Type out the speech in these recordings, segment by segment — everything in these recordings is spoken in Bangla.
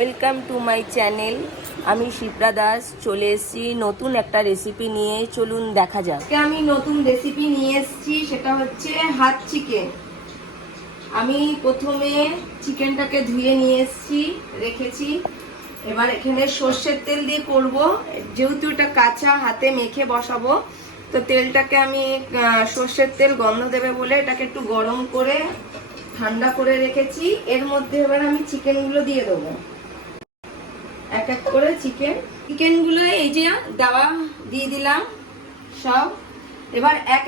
Welcome to my channel. আমি শিপ্রা দাস চলে এসেছি নতুন একটা রেসিপি নিয়ে। চলুন দেখা যাক। আমি নতুন রেসিপি নিয়ে এসেছি, সেটা হচ্ছে হাত চিকেন। আমি প্রথমে চিকেনটাকে ধুয়ে নিয়ে এসেছি, রেখেছি। এবার এখানে সর্ষের তেল দিয়ে করব, যেহেতু এটা কাঁচা, হাতে মেখে বসাবো। তো তেলটাকে আমি সর্ষের তেল গন্ধ দেবে বলে এটাকে একটু গরম করে ঠান্ডা করে রেখেছি। এর মধ্যে এবার আমি চিকেনগুলো দিয়ে দেবো, এক এক করে চিকেনগুলো এই যে দেওয়া দিয়ে দিলাম সব। এবার এক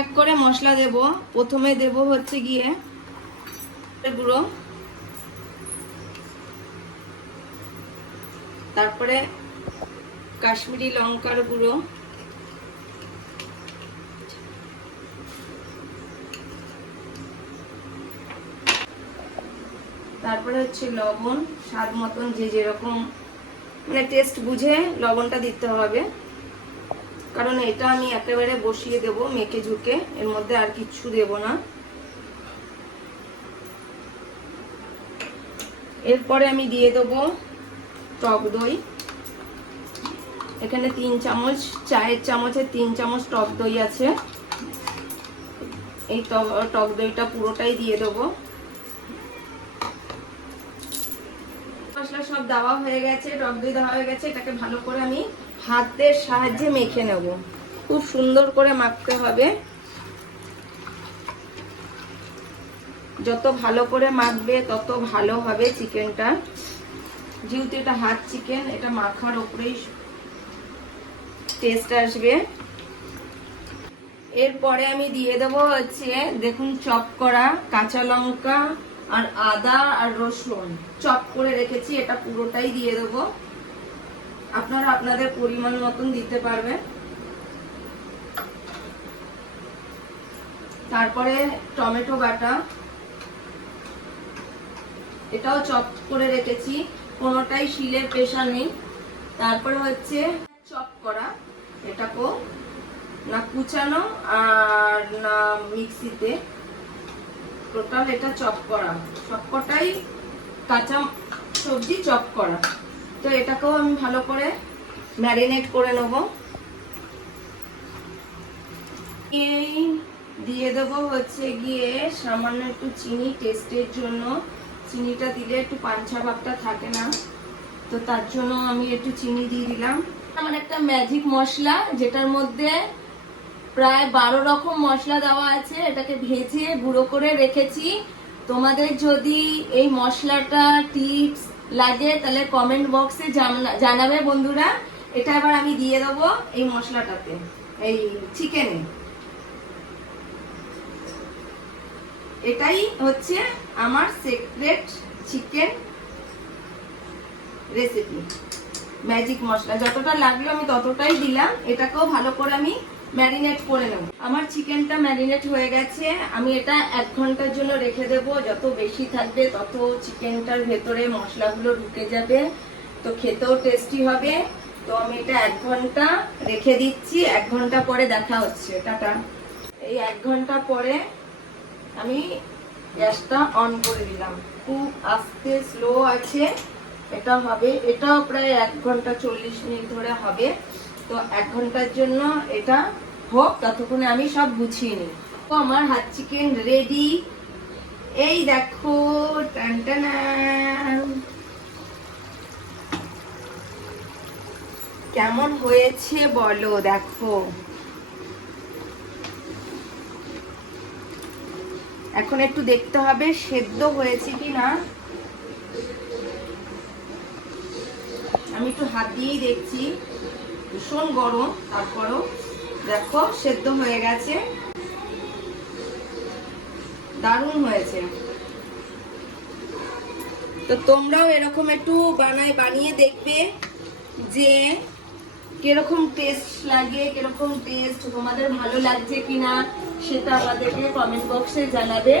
এক করে মশলা দেব। প্রথমে দেব হচ্ছে গিয়ে গুঁড়ো, তারপরে কাশ্মীরি লঙ্কার গুঁড়ো, তারপরে হচ্ছে লবণ স্বাদ মতন, যে যেরকম মানে টেস্ট বুঝে লবণটা দিতে হবে, কারণ এটা আমি একেবারে বসিয়ে দেব মেখে ঝুঁকে, এর মধ্যে আর কিছু দেব না। এরপরে আমি দিয়ে দেবো টক দই। এখানে 3 চামচ, চায়ের চামচের 3 চামচ টক দই আছে। এই টক দইটা পুরোটাই দিয়ে দেবো। মশলা সব দেওয়া হয়ে গেছে, টক দই দেওয়া হয়ে গেছে। এটাকে ভালো করে আমি হাতের সাহায্যে মেখে নেব। খুব সুন্দর করে মাখতে হবে। যত ভালো করে মাখবে তত ভালো হবে চিকেনটা, যেহেতু এটা হাত চিকেন, এটা মাখার উপরেই টেস্ট আসবে। এরপরে আমি দিয়ে দেবো হচ্ছে, দেখুন, চপ করা কাঁচা লঙ্কা আর আদা আর রসুন চপ করে রেখেছি। এটা পুরোটাই দিয়ে দেবো, আপনারা আপনাদের পরিমাণ মতন দিতে পারবেন। তারপরে টমেটো বাটা, এটাও চপ করে রেখেছি, কোনোটাই শিলের পেশা নেই। তারপরে হচ্ছে চপ করা, এটাকেও না কুচানো আর না মিক্সিতে, টোটাল এটা চপ করা, সবকটাই কাঁচা সবজি চপ করা। তো এটাকেও আমি ভালো করে ম্যারিনেট করে নেব। এই দিয়ে দেবো হচ্ছে গিয়ে সামান্য একটু চিনি টেস্টের জন্য। চিনিটা দিলে একটু পাঞ্চা ভাবটা থাকে না, তো তার জন্য আমি একটু চিনি দিয়ে দিলাম। আমার একটা ম্যাজিক মশলা, যেটার মধ্যে প্রায় 12 রকম মশলা দেওয়া আছে। এটাকে ভেজে গুঁড়ো করে রেখেছি। তোমাদের যদি এই মশলাটা টিপস লাগে তাহলে কমেন্ট বক্সে জানাবে বন্ধুরা। এটা এবার আমি দিয়ে দেবো এই মশলাটাতে, এই চিকেনে। এটাই হচ্ছে আমার সিক্রেট চিকেন রেসিপি, ম্যাজিক মশলা। যতটা লাগলো আমি ততটাই দিলাম। এটাকেও ভালো করে আমি ম্যারিনেট করে নেব। আমার চিকেনটা ম্যারিনেট হয়ে গেছে। আমি এটা 1 ঘন্টার জন্য রেখে দেব। যত বেশি থাকবে তত চিকেনটার ভেতরে মশলাগুলো ঢুকে যাবে, তো খেতেও টেস্টি হবে। তো আমি এটা 1 ঘন্টা রেখে দিচ্ছি। 1 ঘন্টা পরে দেখা হচ্ছে, টাটা। এই 1 ঘন্টা পরে আমি গ্যাসটা অন করে দিলাম, খুব আস্তে স্লো আছে। এটা হবে, এটাও প্রায় 1 ঘন্টা 40 মিনিট ধরে হবে। তো 1 ঘন্টার জন্য এটা হোক, ততক্ষণে আমি সব গুছিয়ে নিই। তো আমার হাত চিকেন রেডি। এই দেখো, টানটানা, কেমন হয়েছে বলো। দেখো, এখন একটু দেখতে হবে সেদ্ধ হয়েছে কিনা। আমি একটু হাত দিয়েই দেখছি, ভীষণ গরম, তারপরও দেখো সেদ্ধ হয়ে গেছে, দারুণ হয়েছে। তো তোমরাও এরকম একটু বানিয়ে দেখবে যে কিরকম টেস্ট লাগে, কিরকম টেস্ট তোমাদের ভালো লাগছে কিনা, সেটা আমাদেরকে কমেন্ট বক্সে জানাবে।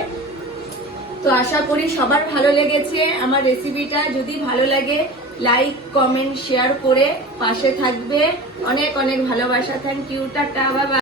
তো আশা করি সবার ভালো লেগেছে আমার রেসিপিটা। যদি ভালো লাগে লাইক কমেন্ট শেয়ার করে পাশে থাকবে। অনেক অনেক ভালোবাসা। Thank you, tata, bye by.